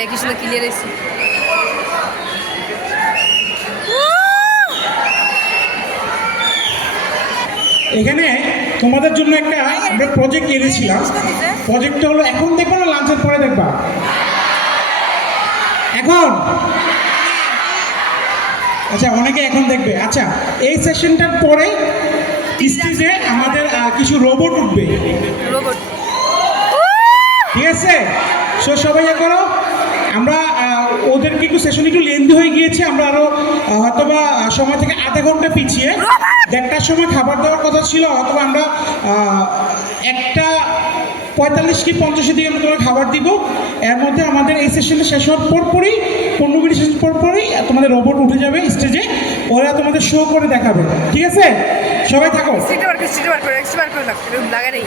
দেখি শুধু ক্লিয়ার হয়েছে। এখানে তোমাদের জন্য একটা আমরা প্রজেক্ট এনেছিলাম। প্রজেক্টটা হলো এখন দেখবা না লাঞ্চের পরে দেখবা? এখন আচ্ছা, অনেকে এখন দেখবে। আচ্ছা, এই সেশনটার পরে স্টেজে আমাদের কিছু রোবট উঠবে, রোবট। ঠিক আছে? সবাই করো। আমরা ওদেরকে একটু সেশন একটু লেন্দি হয়ে গিয়েছে, আমরা আরও হয়তোবা সময় থেকে আধা ঘন্টা পিছিয়ে 1টার সময় খাবার দেওয়ার কথা ছিল, অথবা আমরা 1:45 কি 50 দিকে আমরা তোমার খাবার দিব। এর মধ্যে আমাদের এই সেশনটা শেষ হওয়ার পরপরই 15 মিনিট শেষ পরপরই তোমাদের রোবট উঠে যাবে স্টেজে, ওরা তোমাদের শো করে দেখাবে, ঠিক আছে? সবাই থাকো। সিটে বার করে লাগাই নেই।